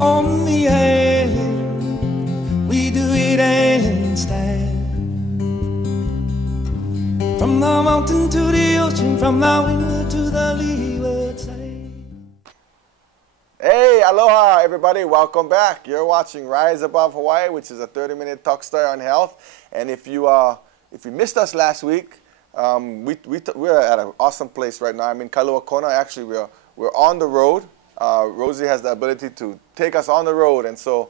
On the island, we do it island style. From the mountain to the ocean, from the windward to the leeward side. Hey, aloha everybody, welcome back. You're watching Rise Above Hawaii, which is a 30-minute talk story on health. And if you missed us last week, we're at an awesome place right now. I'm in Kailua Kona. Actually, we're on the road. Rosie has the ability to take us on the road, and so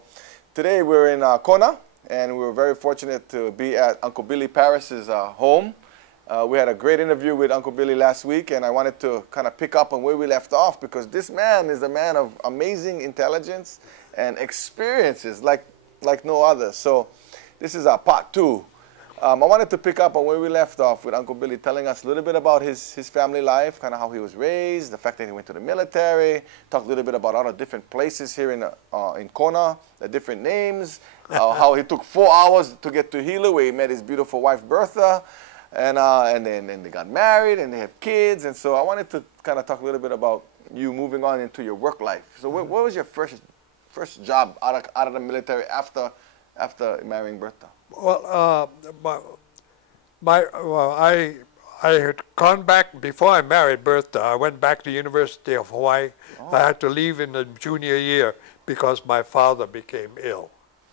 today we're in Kona, and we're very fortunate to be at Uncle Billy Paris's home. We had a great interview with Uncle Billy last week, and I wanted to kind of pick up on where we left off, because this man is a man of amazing intelligence and experiences like no other. So this is part 2. I wanted to pick up on where we left off with Uncle Billy, telling us a little bit about his family life, kind of how he was raised, the fact that he went to the military, talk a little bit about all the different places here in Kona, the different names, how he took 4 hours to get to Hilo, where he met his beautiful wife Bertha, and then they got married and they have kids. And so I wanted to kind of talk a little bit about you moving on into your work life. So what was your first job out of the military after marrying Bertha? Well, I had gone back before I married Bertha. I went back to the University of Hawaii. Oh. I had to leave in the junior year because my father became ill.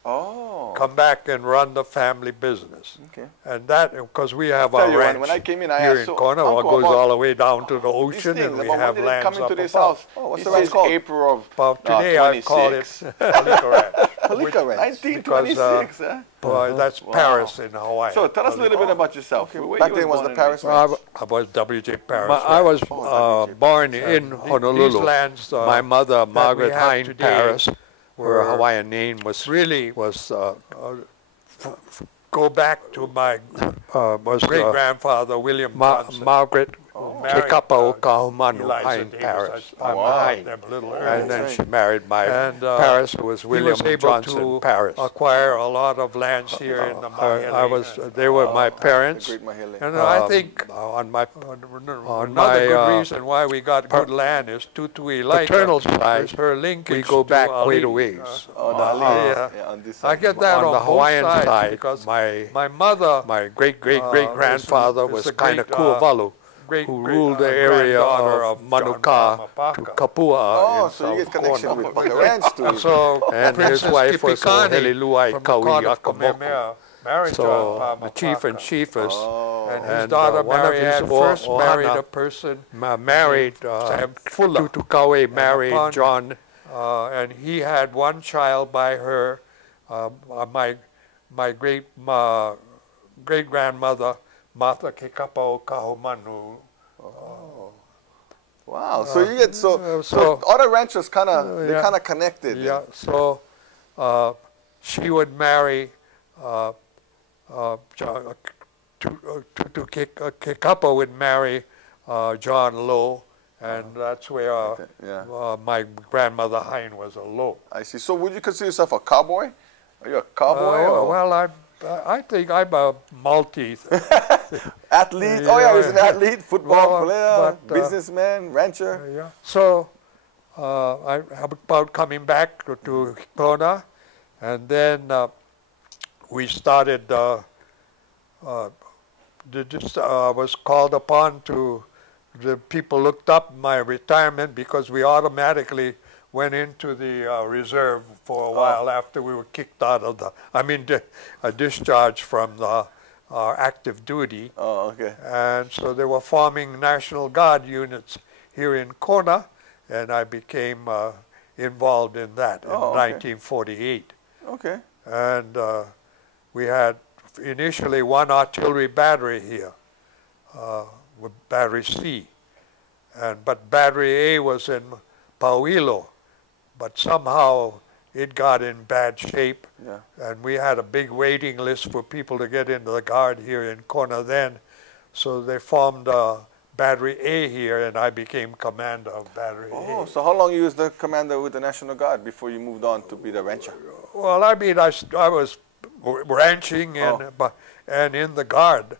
Oh. Come back and run the family business. Okay. And that, because we have our ranch when I came in, here in Kona, it goes all the way down to the ocean, and we have lands come up into this above. house. Oh, what's the ranch called? April of Well, today I call it Palika Ranch. Palika Ranch. 1926, huh? Well, that's Paris in Hawaii. So tell us a little bit about yourself. Okay, Back then was the Paris Ranch. I was W.J. Paris. I was born in Honolulu. These lands, my mother, Margaret Hine today Paris, her Hawaiian name was go back to my great-grandfather, William Johnson. Margaret Kekapau Eliza Kahumanu Hine Davis, Paris. I married them a little earlier. And then she married my Paris, who was He William was able Johnson to Paris. acquire a lot of lands here in the Mahele. They were my parents. The great Mahele. And I think Another good reason why we got good land is Tutui Laika. paternal side, Her linkage we go back to quite a Ali. ways. On this side. I get that On on the both Hawaiian sides side, because my mother, my great-great-great-grandfather was kind of Kuavalu, who ruled the area of Manuka to Kapua Oh, in so you get South connection Kona. with Paka Ranch too. so And his Princess wife was Tipikani Heliluai from the Kaui court of Akamoku. Kamehameha married So John the chief and Pamapaka. chiefess And his and daughter one of his Marianne first married Ohana a person married Sam Fuller. Tutukawe married upon- John. And he had one child by her. My great grandmother Martha Kekapau Kahumanu. Wow. So you get so other ranchers kind of they kind of connected. Yeah. So she would marry Kekapa would marry John Lowe, and that's where my grandmother Hine was a Lowe. I see. So would you consider yourself a cowboy? Are you a cowboy? or? Well, I think I'm a multi. Athlete? Oh yeah, he's an athlete, football player, but, businessman, rancher. Yeah. So I about coming back to Kona, and then we started. Was called upon to. The people looked up my retirement because we automatically went into the reserve for a while after we were kicked out of discharged from the active duty. Oh, okay. And so they were forming National Guard units here in Kona, and I became involved in that in 1948. Okay. And we had initially one artillery battery here, with Battery C. But Battery A was in Pauilo, but somehow it got in bad shape, and we had a big waiting list for people to get into the Guard here in Kona then, so they formed Battery A here, and I became commander of Battery A. Oh, so how long you was the commander with the National Guard before you moved on to be the rancher? Well, I mean, I was ranching and in the Guard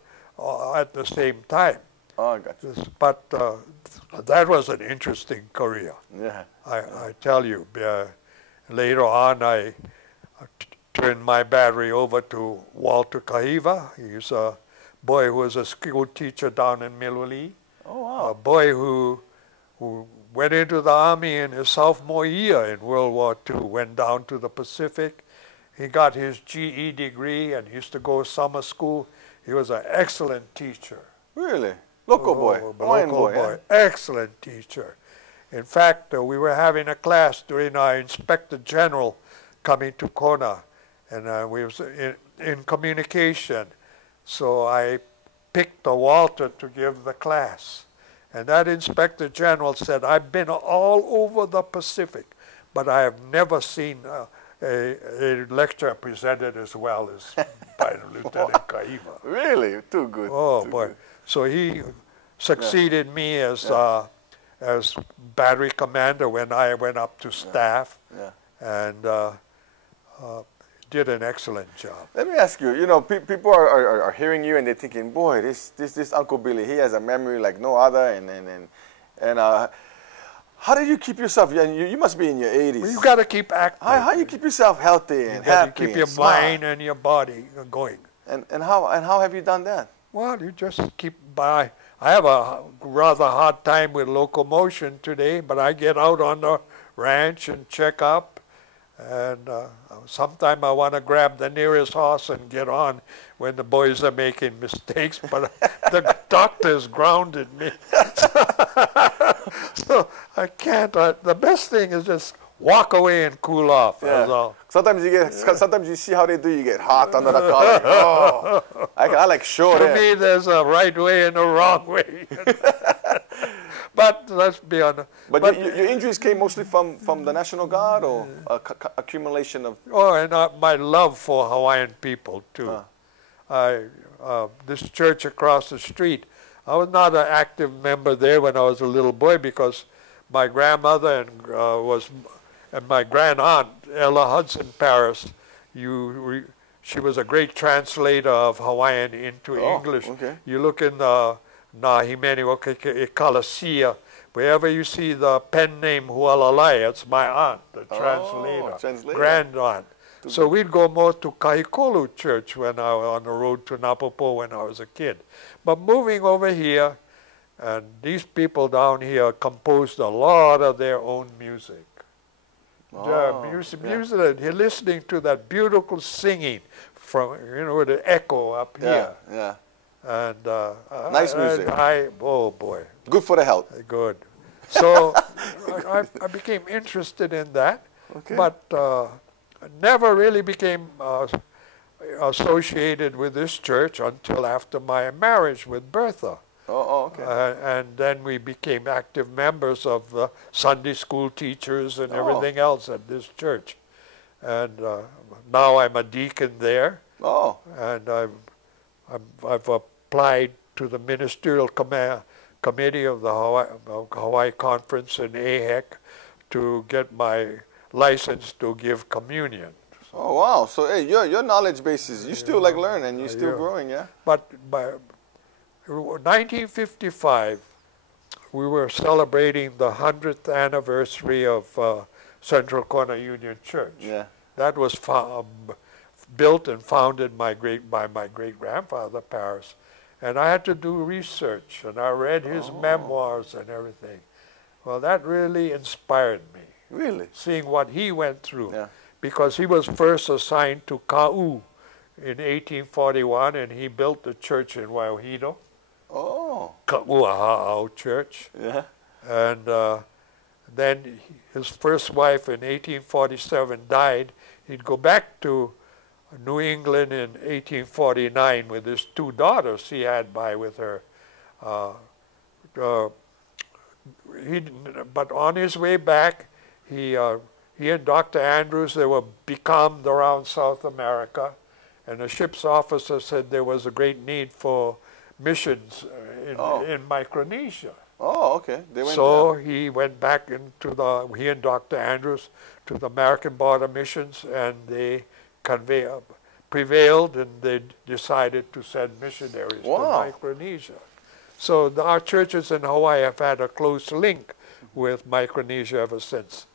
at the same time. Oh, I got you. But that was an interesting career. Yeah. I tell you. Later on, I turned my battery over to Walter Kahiva. He's a boy who was a school teacher down in Milwaulee. Oh, wow. A boy who went into the Army in his sophomore year in World War II, went down to the Pacific. He got his GE degree and used to go summer school. He was an excellent teacher. Really? Local boy? Local boy. Yeah? Excellent teacher. In fact, we were having a class during our Inspector General coming to Kona, and we was in communication. So I picked Walter to give the class. And that Inspector General said, I've been all over the Pacific, but I have never seen a lecture presented as well as by Lieutenant Kahiva. Really? Too good. Oh, Too boy. Good. So he succeeded me as battery commander when I went up to staff, and did an excellent job. Let me ask you, you know, people are hearing you and they're thinking, boy, this Uncle Billy, he has a memory like no other, and how do you keep yourself? You must be in your 80s. Well, you got to keep active. How you keep yourself healthy and happy? You keep your mind and your body going. And how have you done that? Well, you just keep by. I have a rather hard time with locomotion today, but I get out on the ranch and check up, and sometime I want to grab the nearest horse and get on when the boys are making mistakes, but the doctor's grounded me. So I can't. The best thing is just walk away and cool off. Yeah. That's all. Sometimes you see how they do. You get hot under the collar. Oh, I like short. To me, there's a right way and a wrong way. But let's be honest. But your injuries came mostly from the National Guard or accumulation of. Oh, and my love for Hawaiian people too. This church across the street, I was not an active member there when I was a little boy because my grandmother and my grand aunt Ella Hudson Paris, she was a great translator of Hawaiian into English. Okay. You look in the Nahimeni Kalasia, wherever you see the pen name Hualalai, it's my aunt, the translator, grand aunt. So we'd go more to Kahikolu Church when I was on the road to Napopo when I was a kid. But moving over here, and these people down here composed a lot of their own music. Music, you're listening to that beautiful singing from, with the echo up here. Yeah. And nice music. Oh boy. Good for the health. Good. So I became interested in that, but never really became associated with this church until after my marriage with Bertha. Okay. And then we became active members of the Sunday school teachers and everything else at this church. And now I'm a deacon there. And I've applied to the ministerial committee of the Hawaii Conference in AHEC to get my license to give communion. Oh wow! So hey, your knowledge base is you still like learning and you're still growing, yeah. But by 1955, we were celebrating the 100th anniversary of Central Kona Union Church. Yeah. That was built and founded by my great grandfather Paris, and I had to do research, and I read his memoirs and everything. Well, that really inspired me. Really? Seeing what he went through. Yeah. Because he was first assigned to Ka'u in 1841, and he built the church in Waihido. Ka'uaha'au Church. Yeah. And then his first wife in 1847 died. He'd go back to New England in 1849 with his two daughters he had with her. But on his way back, he and Dr. Andrews, they were becalmed around South America, and the ship's officer said there was a great need for missions in Micronesia. Okay. He went back into he and Dr. Andrews to the American Border Missions, and they prevailed, and they decided to send missionaries to Micronesia. So our churches in Hawaii have had a close link with Micronesia ever since.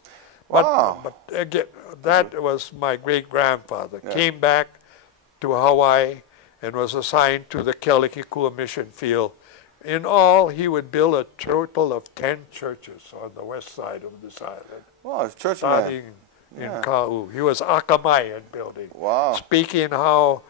Wow. But again, that was my great-grandfather. Came back to Hawaii and was assigned to the Kelikikua mission field. In all, he would build a total of 10 churches on the west side of this island. Wow, it's church starting man. in Kau. He was Akamai in building. Wow. Speaking how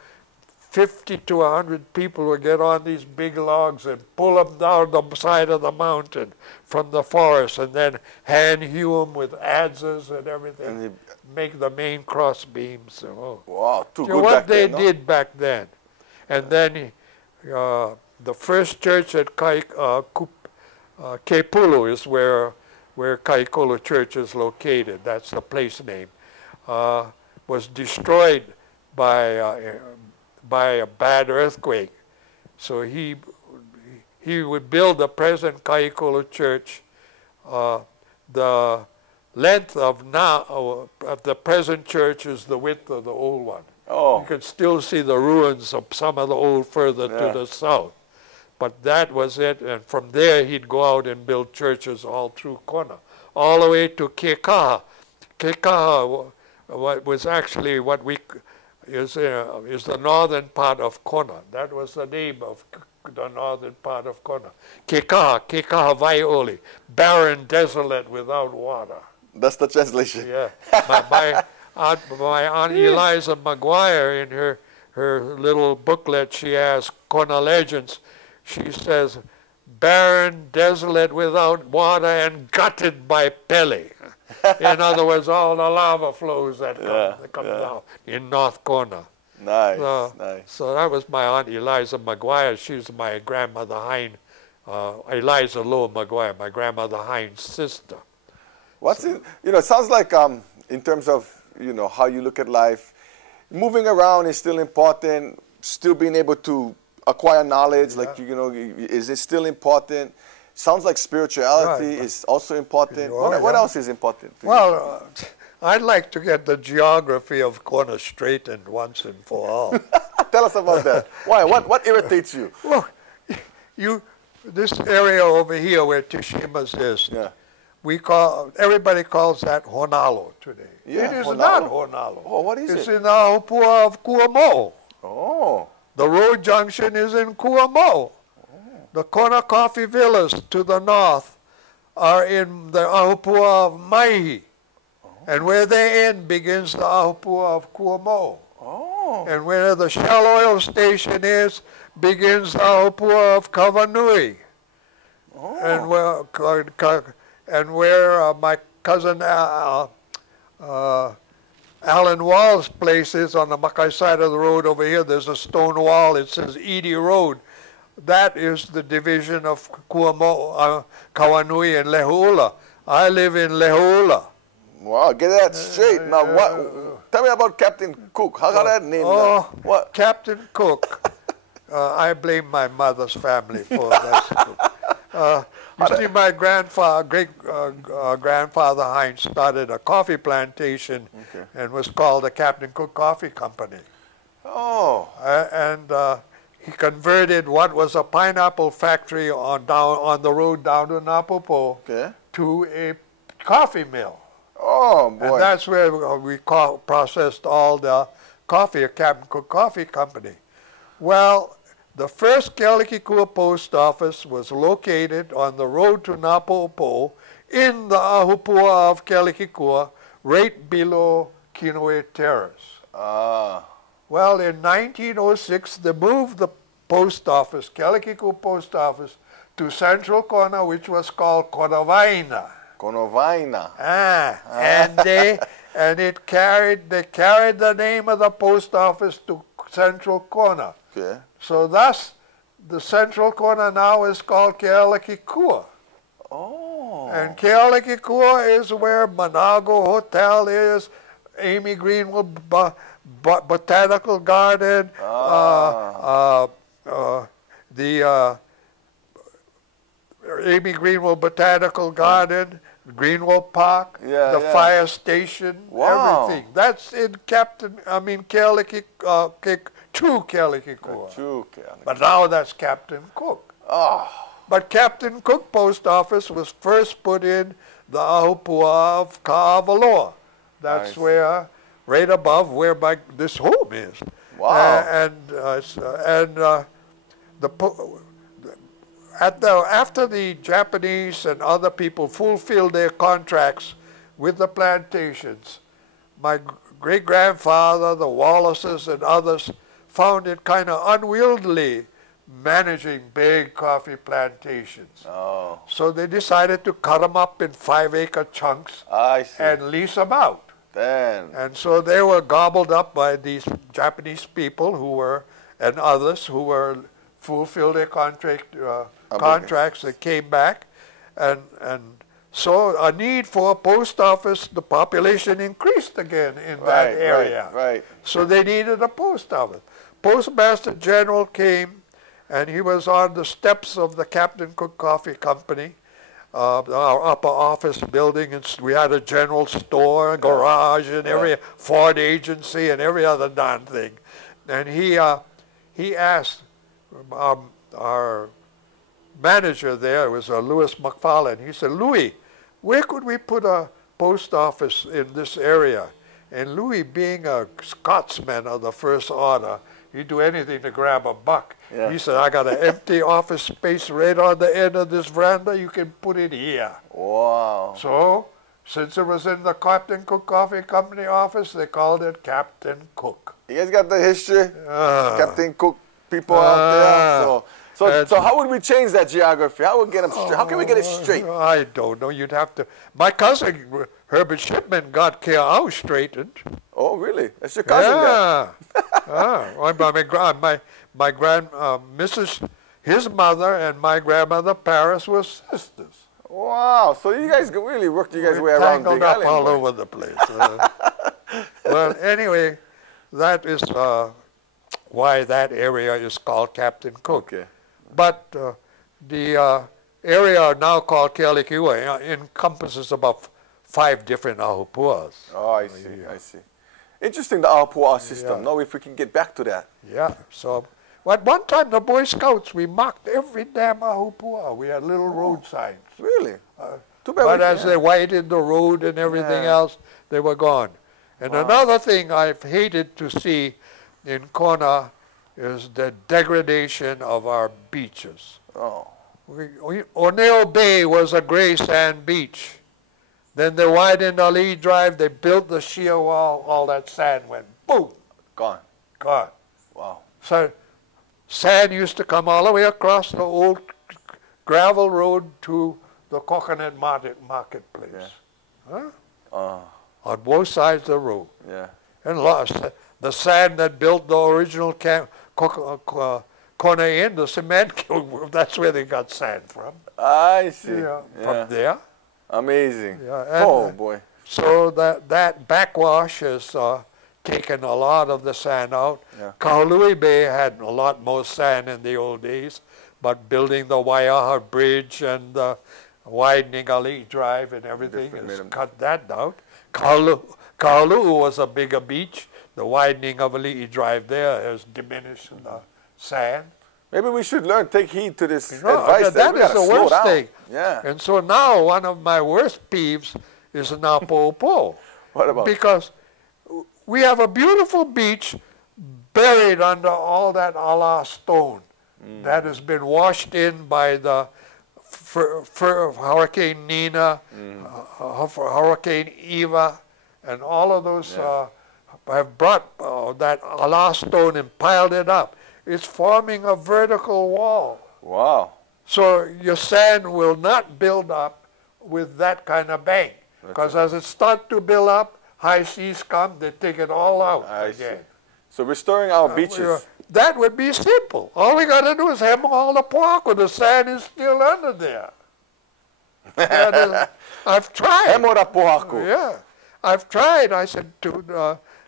50 to 100 people would get on these big logs and pull them down the side of the mountain from the forest and then hand hew them with adzes and everything. And make the main cross beams. Wow, too good what back they then, no? did back then. And then the first church at Kepulu is where Kaikolo Church is located. That's the place name. Was destroyed by a bad earthquake. So he would build the present Kaikolo Church. The length of the present church is the width of the old one. Oh. You can still see the ruins of some of the old further to the south. But that was it, and from there he'd go out and build churches all through Kona, all the way to Kekaha. Kekaha was actually what is the northern part of Kona. That was the name of the northern part of Kona. Kekaha Vaioli, barren, desolate, without water. That's the translation. Yeah. My Aunt Eliza McGuire, in her little booklet, she has Kona Legends. She says, barren, desolate, without water, and gutted by Pele. In other words, all the lava flows that come down in North Kona. Nice, nice. So that was my Aunt Eliza McGuire. She's my grandmother Hine, Eliza Lowe McGuire, my grandmother Hine's sister. It sounds like in terms of, how you look at life, moving around is still important, still being able to acquire knowledge, is it still important? Sounds like spirituality is also important. What else is important to you? I'd like to get the geography of Kona straightened once and for all. Tell us about that. Why? What irritates you? Well, this area over here where Tishima's is, everybody calls that Honalo today. Yeah, it is Honalo? not Honalo. Oh, what is it? It's in the Ahupua of Kuamo. Oh. The road junction is in Kuamo. The Kona Coffee Villas to the north are in the Ahupua of Maihi. And where they end begins the Ahupua of Kuamo. Oh. And where the Shell Oil Station is begins the Ahupua of Kavanui. Oh. And where my cousin Alan Wall's place is on the Makai side of the road over here. There's a stone wall. It says Edie Road. That is the division of Kuamo, Kawanui, and Lehuula. I live in Lehuula. Wow, get that straight. Now, tell me about Captain Cook. How got that name? What? Captain Cook. I blame my mother's family for that. You see, my great-grandfather Heinz started a coffee plantation and was called the Captain Cook Coffee Company. Oh. He converted what was a pineapple factory on the road down to Napopo to a coffee mill. Oh, boy. And that's where we processed all the coffee at Captain Cook Coffee Company. Well, the first Kelikikua post office was located on the road to Napopo in the Ahupua of Kelikikua, right below Kinoe Terrace. Well, in 1906, they moved the post office, Kelikikua post office, to Central Kona, which was called Konavaina. Konavaina. And they carried the name of the post office to Central Kona. Okay. So thus, the Central Kona now is called Kelikikua. Oh. And Kelikikua is where Manago Hotel is, Amy Greenwood Botanical Garden, the Amy Greenwood Botanical Garden, Greenwood Park, the fire station, everything. That's in Kelikikua. But now that's Captain Cook. Oh. But Captain Cook Post Office was first put in the Ahupua of Ka'avaloa. That's where, right above where this home is. Wow. After the Japanese and other people fulfilled their contracts with the plantations, my great-grandfather, the Wallaces and others, found it kind of unwieldy managing big coffee plantations. Oh. So they decided to cut them up in 5-acre chunks and lease them out. Damn. And so they were gobbled up by these Japanese people and others who were fulfilled their contracts. They came back, and so a need for a post office, the population increased again in that area. Right. So they needed a post office. Postmaster General came, and he was on the steps of the Captain Cook Coffee Company, our upper office building, and we had a general store, a garage, and every Ford agency, and every other darn thing. And he asked our manager there, was Louis McFarlane. He said, "Louis, where could we put a post office in this area?" And Louis, being a Scotsman of the first order, he'd do anything to grab a buck. Yeah. He said, "I got an empty office space right on the end of this veranda. You can put it here." Wow. So, since it was in the Captain Cook Coffee Company office, they called it Captain Cook. You guys got the history? Captain Cook people out there. So how would we change that geography? How would we get them straight? How can we get it straight? I don't know. You'd have to. My cousin Herbert Shipman got Kea'au straightened. Oh, really? That's your cousin then? Mrs. His mother and my grandmother Paris were sisters. Wow. So you guys really worked your guys' way around Big Island. All over the place. Well, anyway, that is why that area is called Captain Cook. Okay. But the area now called Kealakekua encompasses about 5 different ahupuas. Oh, I see. Interesting, the ahupua system. Yeah. Now, if we can get back to that. Yeah. So, at one time, the Boy Scouts, we marked every damn ahupua. We had little road signs. Really? Too bad. But as they widened the road and everything else, they were gone. And another thing I've hated to see in Kona is the degradation of our beaches. Oh. Oneo Bay was a gray sand beach. Then they widened Ali Drive, they built the shear wall, all that sand went boom. Gone. Wow. So sand used to come all the way across the old gravel road to the Coconut Marketplace. Yeah. On both sides of the road. Yeah. And lost the sand that built the original Kona Inn, the cement kiln, that's where they got sand from. I see. From there. Amazing. Yeah, oh, boy. So that backwash has taken a lot of the sand out. Yeah. Kahului Bay had a lot more sand in the old days, but building the Waiaha Bridge and widening Ali Drive and everything has cut that down. Kahaluu was a bigger beach. The widening of Ali Drive there has diminished the sand. Maybe we should take heed to this advice. That is the worst thing. Yeah. And so now one of my worst peeves is Napo'opo. What about? Because we have a beautiful beach buried under all that ala stone that has been washed in by the Hurricane Nina, Hurricane Eva, and all of those have brought that ala stone and piled it up. It's forming a vertical wall. Wow. So your sand will not build up with that kind of bank. Because as it starts to build up, high seas come, they take it all out again. See. So restoring our beaches. That would be simple. All we got to do is hem all the poako. The sand is still under there. I've tried. Hem all the poako. Yeah. I've tried. I said to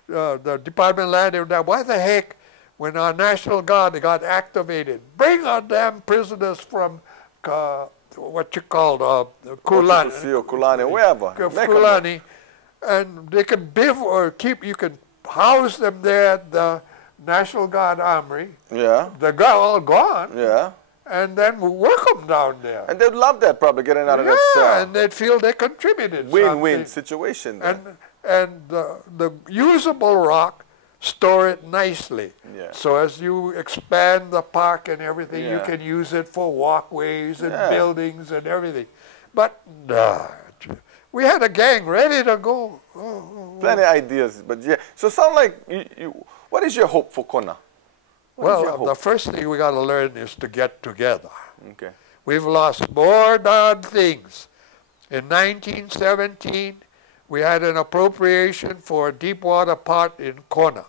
the Department of Land, why the heck, when our National Guard got activated, bring our damn prisoners from what you call Kulani, wherever. Kulani, and they can you can house them there at the National Guard Armory. Yeah. They're all gone. Yeah. and then we work them down there. And they'd love that, probably, getting out of that cell. And they'd feel they contributed Win-win situation. And the usable rock, store it nicely. Yeah. So as you expand the park and everything, you can use it for walkways and buildings and everything. But we had a gang ready to go. Plenty of ideas, but yeah. So sound like what is your hope for Kona? Well, the first thing we got to learn is to get together. Okay. We've lost more than things. In 1917, we had an appropriation for a deep water part in Kona.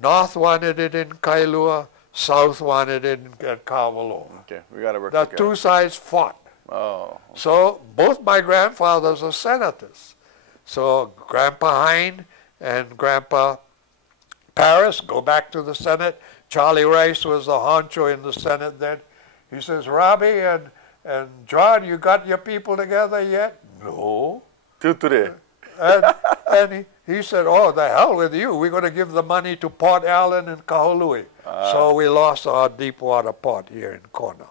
North wanted it in Kailua, South wanted it in Kawalo. Okay, we got to work The together. two sides fought. Oh. Okay. So both my grandfathers are senators. So Grandpa Hine and Grandpa Paris go back to the Senate. Charlie Rice was the honcho in the Senate then. He says, Robbie and John, you got your people together yet? No. Till today. And he said, oh, the hell with you. We're going to give the money to Port Allen and Kahului. So we lost our deep water port here in Kona.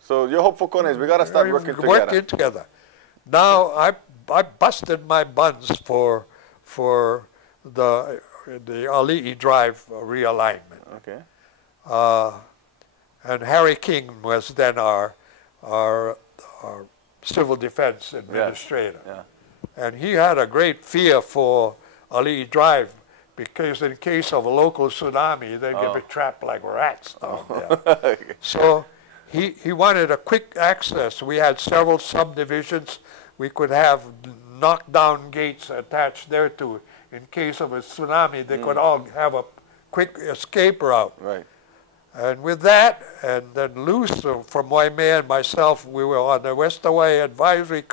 So your hope for Kona is we got to start working together. Working together. Now, I busted my buns for the Ali'i Drive realignment. Okay. And Harry King was then our civil defense administrator. Yeah. And he had a great fear for Ali'i Drive because in case of a local tsunami, they'd get trapped like rats down there. So he wanted a quick access. We had several subdivisions. We could have knockdown gates attached thereto. In case of a tsunami, they could all have a quick escape route. Right. And with that, and then Luce from Waimea and myself, we were on the West Hawaii Advisory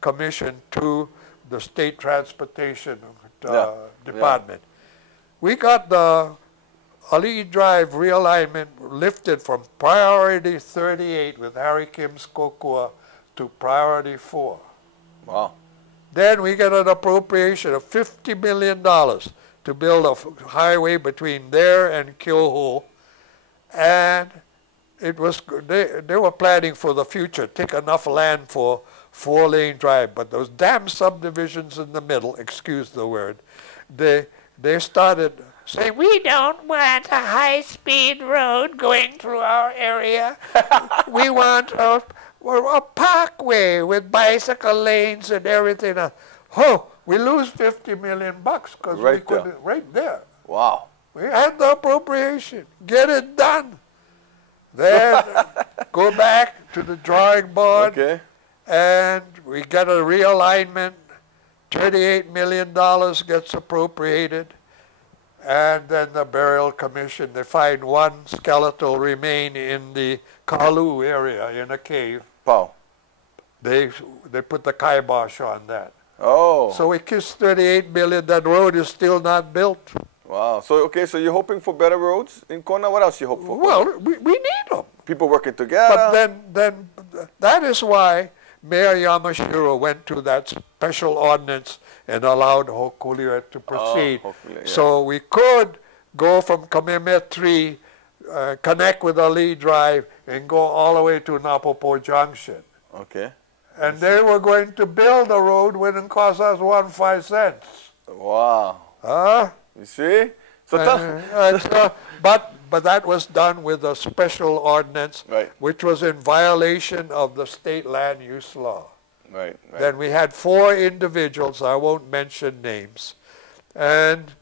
Commission to the State Transportation Department. We got the Ali'i Drive realignment lifted from priority 38 with Harry Kim's Kokua to priority 4. Wow. Then we get an appropriation of $50 million to build a highway between there and Kyoho. And it was they were planning for the future, take enough land for 4-lane drive. But those damn subdivisions in the middle, excuse the word, they started saying, we don't want a high-speed road going through our area. We want a parkway with bicycle lanes and everything. We lose $50 million because we couldn't, right there. Wow. We had the appropriation. Get it done. Then go back to the drawing board. Okay. And we got a realignment. $38 million gets appropriated. And then the burial commission, they find one skeletal remain in the Kalu area in a cave. Wow. They put the kibosh on that. Oh. So we kissed $38 million. That road is still not built. Wow. So, okay, so you're hoping for better roads in Kona? What else you hope for? Well, we need them. People working together? But then that is why Mayor Yamashiro went to that special ordinance and allowed Hokulia to proceed. So we could go from Kamehameha 3, connect with Ali'i Drive, and go all the way to Napopo Junction. Okay. And they were going to build a road when it cost us 1 cents. Wow. You see? So but that was done with a special ordinance, which was in violation of the state land use law. Right. Then we had 4 individuals, I won't mention names, and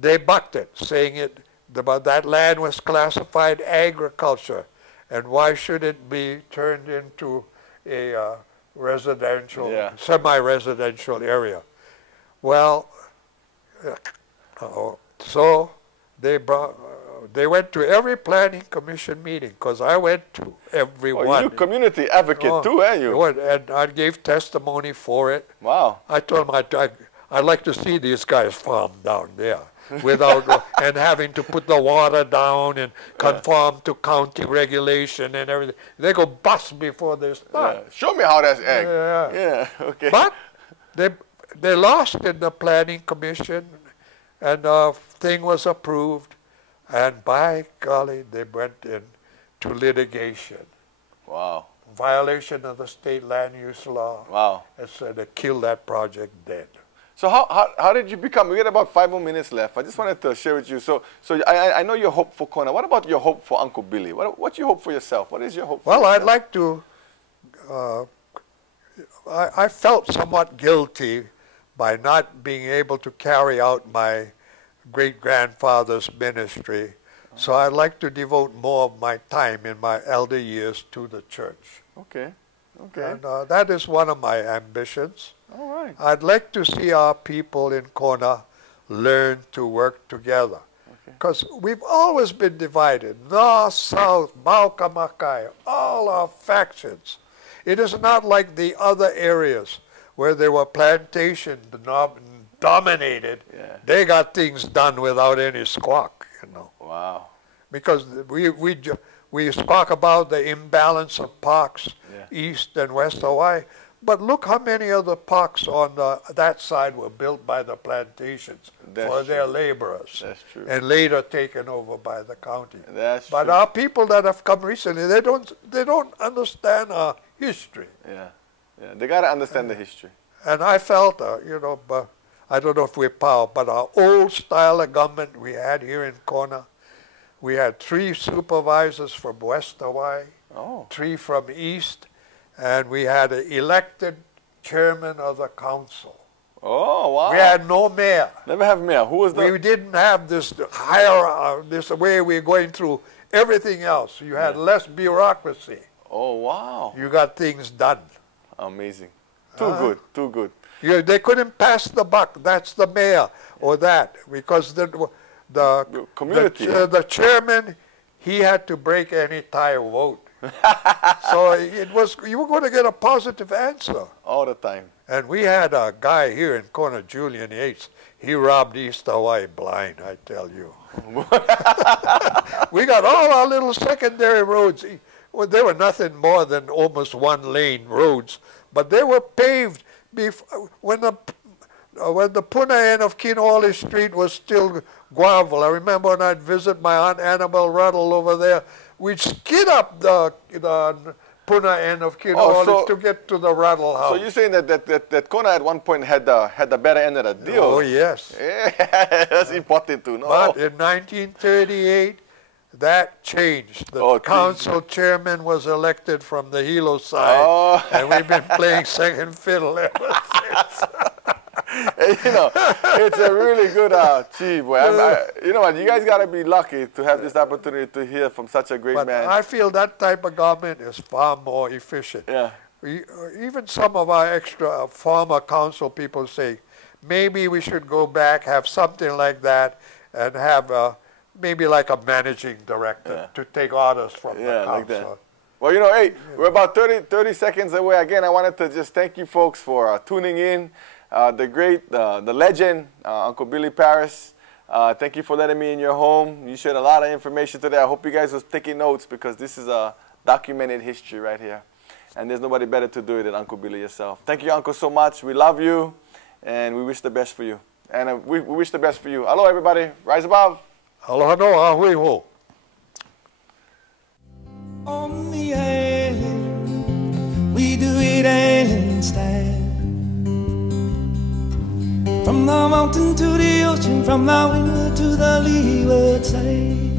they bucked it, saying that land was classified agriculture, and why should it be turned into a residential, semi-residential area? Well, so they went to every planning commission meeting, because I went to every one. You're a community advocate too, ain't you? And I gave testimony for it. Wow. I told them I'd like to see these guys farm down there without and having to put the water down and conform to county regulation and everything. They go bust before they start. Yeah. Show me how that's egg. Yeah. Okay. But they lost in the planning commission, and the thing was approved. And by golly, they went in to litigation. Wow. Violation of the state land use law. Wow. And so they killed that project dead. So how did you become, we got about 5 more minutes left. I just wanted to share with you. So I know your hope for Kona. What about your hope for Uncle Billy? What's your hope for yourself? What is your hope for Well, yourself? I'd like to, I felt somewhat guilty by not being able to carry out my great-grandfather's ministry. So I'd like to devote more of my time in my elder years to the church. Okay. Okay. And that is one of my ambitions. All right. I'd like to see our people in Kona learn to work together. Because we've always been divided, north, south, Maukamakai, all our factions. It is not like the other areas where there were plantations dominated. Yeah. They got things done without any squawk, you know. Wow. Because we talk about the imbalance of parks, east and west Hawaii, but look how many of the parks on that side were built by the plantations for their laborers. That's true. And later taken over by the county. That's but true. our people that have come recently, they don't understand our history. Yeah. Yeah. They got to understand the history. And I felt, you know, I don't know if we're power, but our old style of government we had here in Kona, we had 3 supervisors from West Hawaii, 3 from East, and we had an elected chairman of the council. Oh, wow. We had no mayor. Never have mayor. Who was the... We didn't have this this way we're going through everything else. You had less bureaucracy. Oh, wow. You got things done. Amazing. Too good, too good. They couldn't pass the buck. That's the mayor or that, because the community. The chairman, he had to break any tie vote. So you were going to get a positive answer. All the time. And we had a guy here in Kona, Julian Yates. He robbed East Hawaii blind, I tell you. We got all our little secondary roads. Well, they were nothing more than almost 1-lane roads, but they were paved when the Puna end of Kinooli Street was still gravel. I remember when I'd visit my Aunt Annabelle Ruddle over there, we'd skid up the Puna end of Kinooli to get to the Ruddle house. So you're saying that Kona at one point had the better end of the deal? Oh, yes. Yeah, that's important to know. But in 1938, that changed. The council chairman was elected from the Hilo side, and we've been playing second fiddle ever since. You know, it's a really good chief. You know what? You guys got to be lucky to have this opportunity to hear from such a great man. I feel that type of government is far more efficient. Yeah. Even some of our extra former council people say, maybe we should go back, have something like that, and have maybe like a managing director to take orders from the council. Like that. Well, you know, hey, we're about 30 seconds away. Again, I wanted to just thank you folks for tuning in. The legend, Uncle Billy Paris. Thank you for letting me in your home. You shared a lot of information today. I hope you guys was taking notes, because this is a documented history right here. And there's nobody better to do it than Uncle Billy yourself. Thank you, Uncle, so much. We love you, and we wish the best for you. And we wish the best for you. Hello, everybody. Rise above. Aloha no hui ho. On the island, we do it island style. From the mountain to the ocean, from the windward to the leeward side.